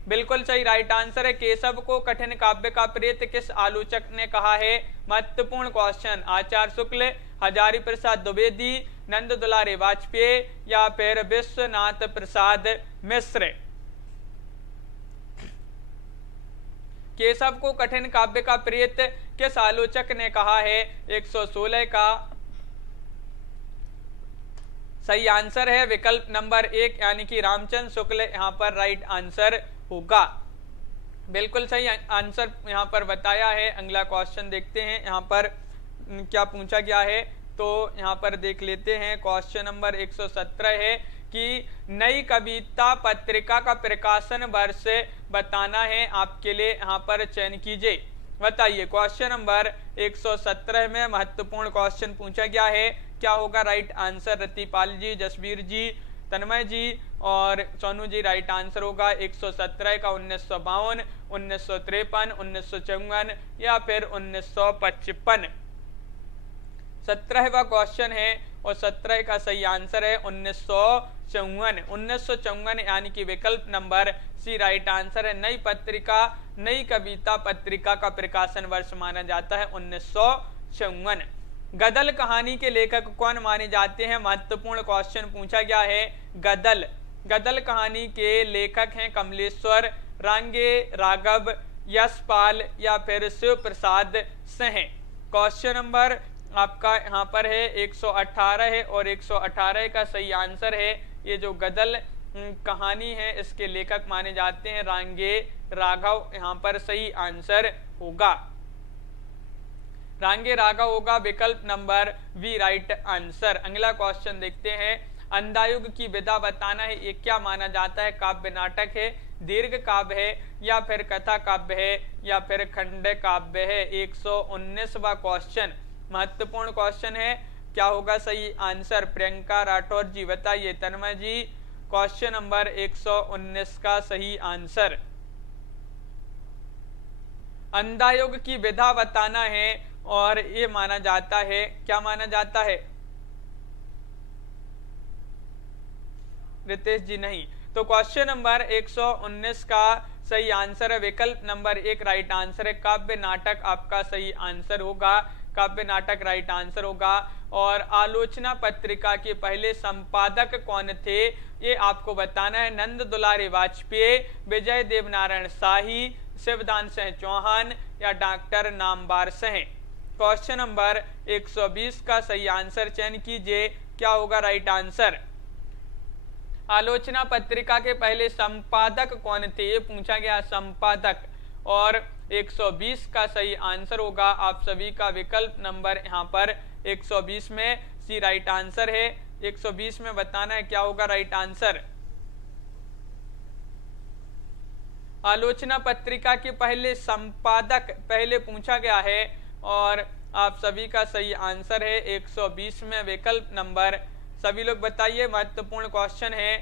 बिल्कुल सही राइट आंसर है। केशव को कठिन काव्य का प्रेत किस आलोचक ने कहा है? महत्वपूर्ण क्वेश्चन। आचार्य शुक्ल, हजारी प्रसाद द्विवेदी, नंद दुलारे वाजपेयी, या फिर विश्वनाथ प्रसाद मिश्र। केशव को कठिन काव्य का प्रेत किस आलोचक ने कहा है? 116 का सही आंसर है विकल्प नंबर 1, यानी कि रामचंद्र शुक्ल यहाँ पर राइट आंसर होगा। बिल्कुल सही आंसर यहाँ पर बताया है। अगला क्वेश्चन देखते हैं यहाँ पर क्या पूछा गया है, तो यहाँ पर देख लेते हैं। क्वेश्चन नंबर 117 है कि नई कविता पत्रिका का प्रकाशन वर्ष बताना है। आपके लिए यहाँ पर चयन कीजिए, बताइए। क्वेश्चन नंबर 117 में महत्वपूर्ण क्वेश्चन पूछा गया है। क्या होगा राइट आंसर? रतिपाल जी, जसवीर जी, तन्मय जी और सोनू जी राइट आंसर होगा। 117 का 1952, 1953, 1954 या फिर 1955। 17वां क्वेश्चन है, और 17 का सही आंसर है 1954। 1954 यानी कि विकल्प नंबर सी राइट आंसर है। नई पत्रिका, नई कविता पत्रिका का प्रकाशन वर्ष माना जाता है 1954। गदल कहानी के लेखक कौन माने जाते हैं? महत्वपूर्ण क्वेश्चन पूछा गया है। गदल कहानी के लेखक हैं कमलेश्वर, रांगे, राघव, यशपाल या फिर शिव प्रसाद सिंह। क्वेश्चन नंबर आपका यहाँ पर है 118 है और 118 का सही आंसर है। ये जो गदल कहानी है इसके लेखक माने जाते हैं रांगे, राघव, यहाँ पर सही आंसर होगा रांगे राघव होगा, विकल्प नंबर बी राइट आंसर। अगला क्वेश्चन देखते हैं। अंधायुग की विधा बताना है, ये क्या माना जाता है? काव्य नाटक है, दीर्घ काव्य है या फिर कथा काव्य है या फिर खंड काव्य है? 119वां क्वेश्चन महत्वपूर्ण क्वेश्चन है। क्या होगा सही आंसर? प्रियंका राठौर जी बताइए। तन्मय जी, क्वेश्चन नंबर 119 का सही आंसर। अंधायुग की विधा बताना है और ये माना जाता है, क्या माना जाता है? रितेश जी नहीं। तो क्वेश्चन नंबर 119 का सही आंसर है विकल्प नंबर 1 राइट आंसर है। काव्य नाटक आपका सही आंसर होगा, काव्य नाटक राइट आंसर होगा। और आलोचना पत्रिका के पहले संपादक कौन थे ये आपको बताना है। नंद दुलारी वाजपेयी, विजय देवनारायण शाही, शिवदान सिंह चौहान या doctor Namvar Singh. Question number 120 का सही आंसर चयन कीजिए, क्या होगा राइट आंसर? आलोचना पत्रिका के पहले संपादक कौन थे ये पूछा गया, संपादक। और 120 का सही आंसर होगा आप सभी का विकल्प नंबर यहाँ पर 120 में सी राइट आंसर है। 120 में बताना है क्या होगा राइट आंसर। आलोचना पत्रिका के पहले संपादक पहले पूछा गया है और आप सभी का सही आंसर है 120 में विकल्प नंबर। सभी लोग बताइए, महत्वपूर्ण क्वेश्चन है,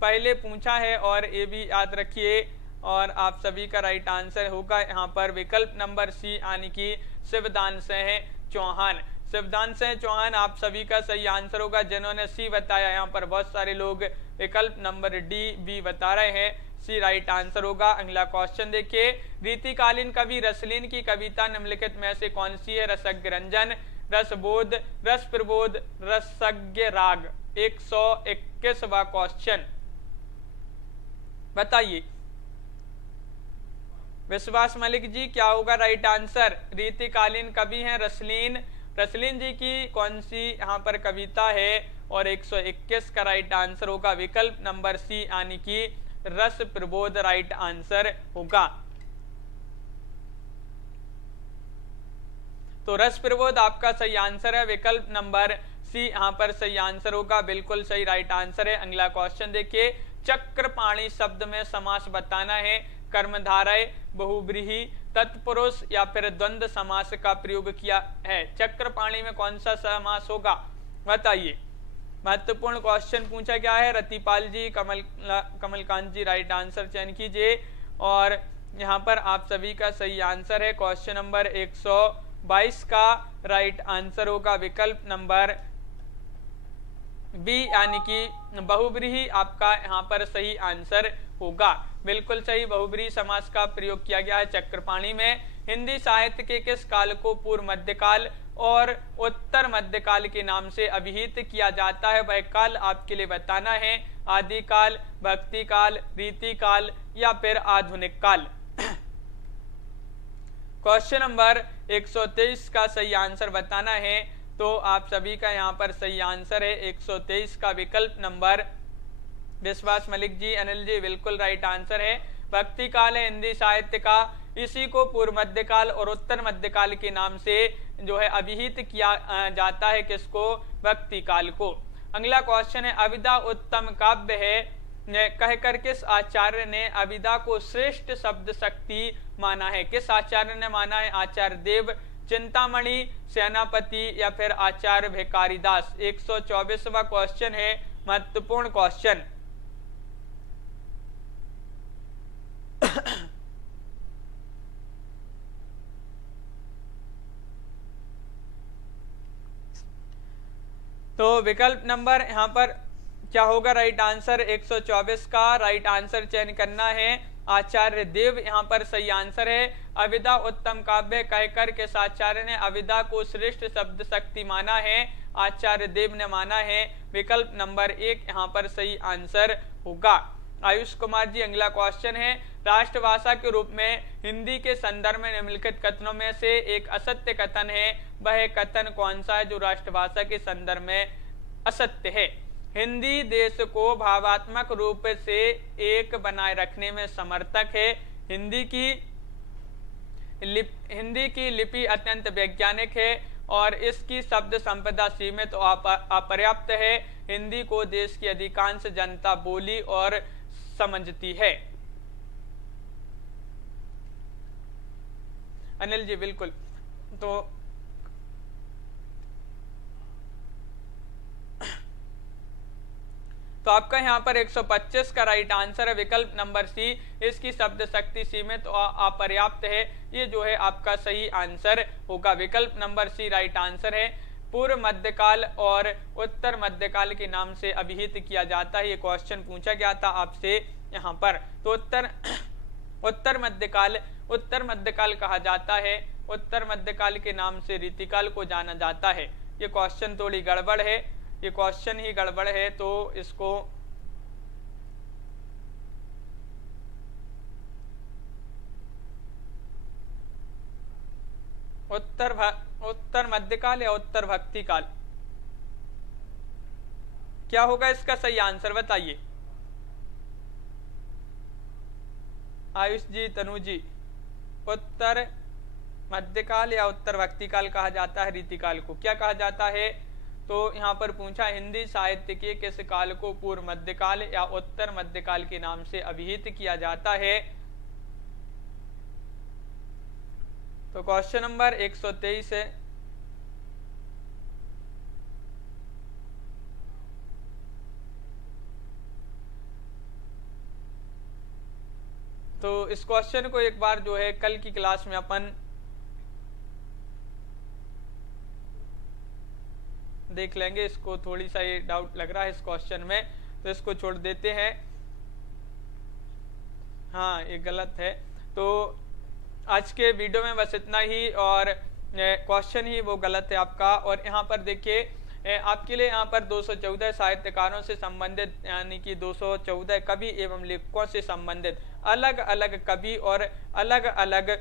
पहले पूछा है और ये भी याद रखिए। और आप सभी का राइट आंसर होगा यहाँ पर विकल्प नंबर सी यानी कि शिवदान सिंह चौहान। शिवदान सिंह चौहान आप सभी का सही आंसर होगा। जिन्होंने सी बताया यहाँ पर बहुत सारे लोग विकल्प नंबर डी बी बता रहे हैं, सी राइट आंसर होगा। अगला क्वेश्चन देखिए। रीतिकालीन कवि रसलीन की कविता निम्नलिखित में से कौन सी है? रसज्ञ रंजन, रसबोध, रस प्रबोध, रसज्ञ राग। 121वां क्वेश्चन बताइए। विश्वास मलिक जी, क्या होगा राइट आंसर? रीतिकालीन कवि हैं रसलीन। रसलीन जी की कौन सी यहाँ पर कविता है? और 121 का राइट आंसर होगा विकल्प नंबर सी यानी कि रस प्रबोध राइट आंसर होगा। तो रस प्रबोध आपका सही आंसर है, विकल्प नंबर सी यहाँ पर सही आंसर होगा, बिल्कुल सही राइट आंसर है। अगला क्वेश्चन देखिए। चक्रपाणी शब्द में समास बताना है। कर्मधारय, बहुव्रीहि, तत्पुरुष या फिर द्वंद्व समास का प्रयोग किया है। चक्रपाणी में कौन सा समास होगा बताइए। महत्वपूर्ण क्वेश्चन पूछा गया है। रतिपाल जी, कमलकांत जी राइट आंसर चयन कीजिए। और यहाँ पर आप सभी का सही आंसर है क्वेश्चन नंबर 122 का राइट आंसर होगा विकल्प नंबर बी यानी कि बहुव्रीहि आपका यहाँ पर सही आंसर होगा, बिल्कुल सही। बहुव्रीहि समास का प्रयोग किया गया है चक्रपाणी में। हिंदी साहित्य के किस काल को पूर्व मध्यकाल और उत्तर मध्यकाल के नाम से अभिहित किया जाता है? वह काल आपके लिए बताना है। आदिकाल, भक्ति काल, रीति काल या फिर आधुनिक काल। क्वेश्चन नंबर 123 का सही आंसर बताना है। तो आप सभी का यहाँ पर सही आंसर है 123 का विकल्प नंबर। विश्वास मलिक जी, अनिल जी, बिल्कुल राइट आंसर है। भक्ति काल है हिंदी साहित्य का, इसी को पूर्व मध्यकाल और उत्तर मध्यकाल के नाम से जो है अभिहित किया जाता है। किसको? भक्ति काल को। अगला क्वेश्चन है। अविदा उत्तम काव्य है कहकर किस आचार्य ने अविदा को श्रेष्ठ शब्द शक्ति माना है? किस आचार्य ने माना है? आचार्य देव, चिंतामणि, सेनापति या फिर आचार्य भिकारीदास। 124वां क्वेश्चन है, महत्वपूर्ण क्वेश्चन। तो विकल्प नंबर यहाँ पर क्या होगा राइट आंसर 124 का राइट आंसर चयन करना है। आचार्य देव यहाँ पर सही आंसर है। अविदा उत्तम काव्य कहकर के आचार्य ने अविदा को श्रेष्ठ शब्द शक्ति माना है, आचार्य देव ने माना है। विकल्प नंबर 1 यहाँ पर सही आंसर होगा। आयुष कुमार जी अगला क्वेश्चन है, राष्ट्रभाषा के रूप में हिंदी के संदर्भ में निम्नलिखित कथनों में से एक असत्य कथन है, वह कथन कौन सा है जो राष्ट्रभाषा के संदर्भ में असत्य है? हिंदी देश को भावात्मक रूप से एक बनाए रखने में समर्थक है। हिंदी की लिपि अत्यंत वैज्ञानिक है और इसकी शब्द संपदा सीमित और अपर्याप्त है। हिंदी को देश की अधिकांश जनता बोली और समझती है। अनिल जी बिल्कुल। तो आपका यहाँ पर 125 का राइट आंसर है विकल्प नंबर सी, इसकी शब्द शक्ति सीमित और अपर्याप्त है। ये जो है आपका सही आंसर होगा। विकल्प नंबर सी राइट आंसर है। पूर्व मध्यकाल और उत्तर मध्यकाल के नाम से अभिहित किया जाता है। ये क्वेश्चन पूछा गया था आपसे यहाँ पर। तो उत्तर मध्यकाल कहा जाता है। उत्तर मध्यकाल के नाम से रीतिकाल को जाना जाता है। ये क्वेश्चन थोड़ी गड़बड़ है, ये क्वेश्चन ही गड़बड़ है, तो इसको उत्तर मध्यकाल या उत्तर भक्ति काल, क्या होगा इसका सही आंसर बताइए। आयुष जी, तनु जी, उत्तर मध्यकाल या उत्तर भक्ति काल कहा जाता है रीतिकाल को, क्या कहा जाता है? तो यहाँ पर पूछा हिंदी साहित्य के किस काल को पूर्व मध्यकाल या उत्तर मध्यकाल के नाम से अभिहित किया जाता है? तो क्वेश्चन नंबर 123 है। तो इस क्वेश्चन को एक बार जो है कल की क्लास में अपन देख लेंगे। इसको थोड़ी सा ये डाउट लग रहा है इस क्वेश्चन में, तो इसको छोड़ देते हैं। हाँ, ये गलत है। तो आज के वीडियो में बस इतना ही, और क्वेश्चन ही वो गलत है आपका। और यहाँ पर देखिए आपके लिए यहाँ पर 214 साहित्यकारों से संबंधित, यानी कि 214 कवि एवं लेखकों से संबंधित अलग अलग कवि और अलग अलग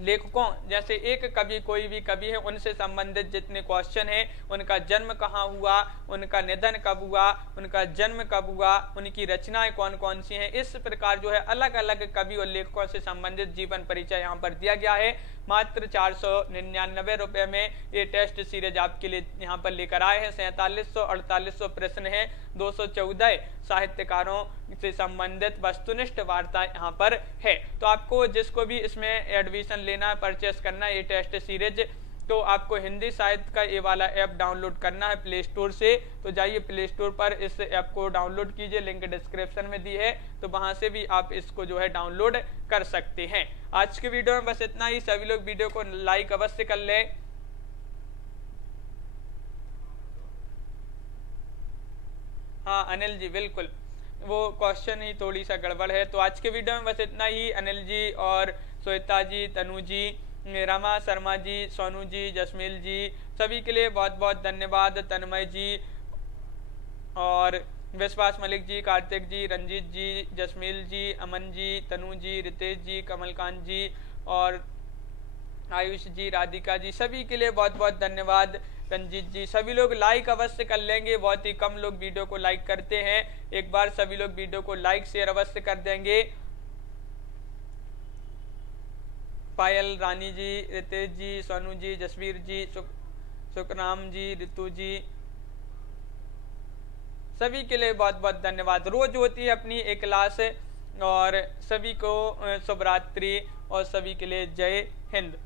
लेखकों, जैसे एक कवि कोई भी कवि है उनसे संबंधित जितने क्वेश्चन है, उनका जन्म कहाँ हुआ, उनका निधन कब हुआ, उनका जन्म कब हुआ, उनकी रचनाएं कौन कौन सी हैं, इस प्रकार जो है अलग अलग कवि और लेखकों से संबंधित जीवन परिचय यहाँ पर दिया गया है। मात्र 499 रुपए में ये टेस्ट सीरीज आपके लिए यहाँ पर लेकर आए हैं। 4700-4800 प्रश्न है, 214 साहित्यकारों से संबंधित वस्तुनिष्ठ वार्ता यहाँ पर है। तो आपको जिसको भी इसमें एडमिशन लेना है, परचेस करना है ये टेस्ट सीरीज, तो आपको हिंदी साहित्य का ये वाला ऐप डाउनलोड करना है प्ले स्टोर से। तो जाइए प्ले स्टोर पर इस ऐप को डाउनलोड कीजिए, लिंक डिस्क्रिप्शन में दी है, तो वहां से भी आप इसको जो है डाउनलोड कर सकते हैं। आज के वीडियो में बस इतना ही। सभी लोग वीडियो को लाइक अवश्य कर लें। हाँ अनिल जी बिल्कुल, वो क्वेश्चन ही थोड़ी सा गड़बड़ है। तो आज के वीडियो में बस इतना ही। अनिल जी और श्वेता जी, तनु जी, रमा शर्मा जी, सोनू जी, जसमील जी, सभी के लिए बहुत बहुत धन्यवाद। तन्मय जी और विश्वास मलिक जी, कार्तिक जी, रंजीत जी, जसमील जी, अमन जी, तनु जी, रितेश जी, कमलकांत जी और आयुष जी, राधिका जी, सभी के लिए बहुत बहुत धन्यवाद। रंजीत जी, सभी लोग लाइक अवश्य कर लेंगे, बहुत ही कम लोग वीडियो को लाइक करते हैं। एक बार सभी लोग वीडियो को लाइक शेयर अवश्य कर देंगे। पायल, रानी जी, रितेश जी, सोनू जी, जसवीर जी, सुखराम जी, रितु जी, सभी के लिए बहुत बहुत धन्यवाद। रोज होती है अपनी एक क्लास, और सभी को शुभ रात्रि और सभी के लिए जय हिंद।